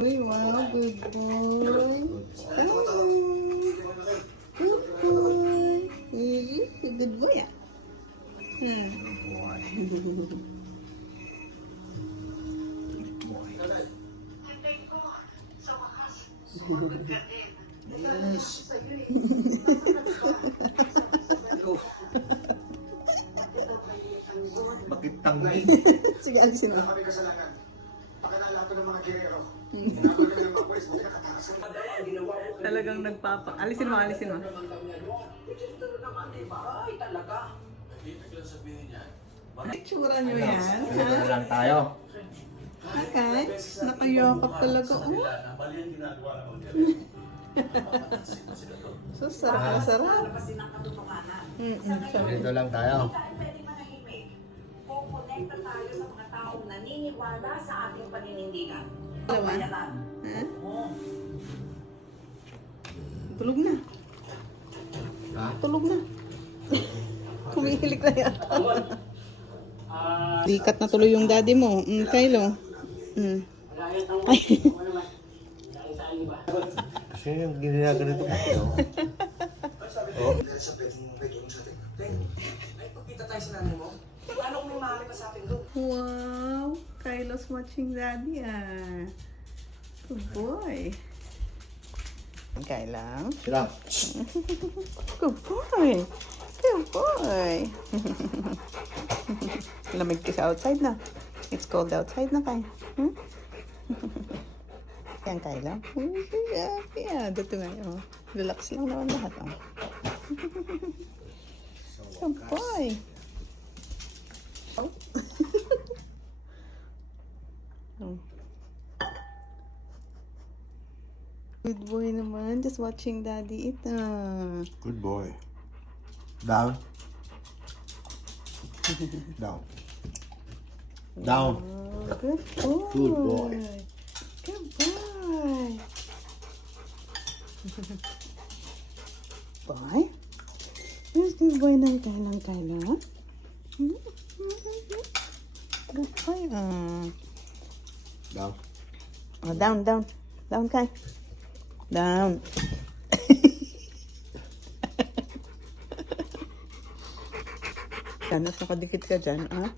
Uy, wow, good boy. Good boy. Good boy ah. Yes. Bakit tanggi? Sige, alisin mo. Talagang alisin mo. Itsura nyo yan, ha? Ano lang tayo? Okay, nakayakap talaga. Oh. So, sarap. Dito lang tayo. Kukonekta tayo sa mga taong naniniwala sa ating paninindigan. Dalawa. Ha? Tulog na. Ha? Tulog na. Kumikilig na yata. Dikat na tuloy yung daddy mo. Kylo. Kasi yung ginaganito ko. Oh. Pagkita tayo sa nanay mo, paano kung may mahali pa sa atin doon? Wow. Kylo's watching daddy ah. Good boy. Kylo. Sila. Good boy. Good boy. Lamig ka sa outside na. It's cold outside na kaya. Yan Kylo. Yeah, dito nga yun. Relax lang naman lahat. Oh. Good boy. Oh. Good boy naman. Just watching daddy eat. Good boy. Down. Down. Down. Oh, good boy. Good boy. Good boy. Boy? Where's good boy ng Kylo? Good boy. Down. Oh, down. Down, Kai. Down. Ganas nakadikit ka dyan, ah?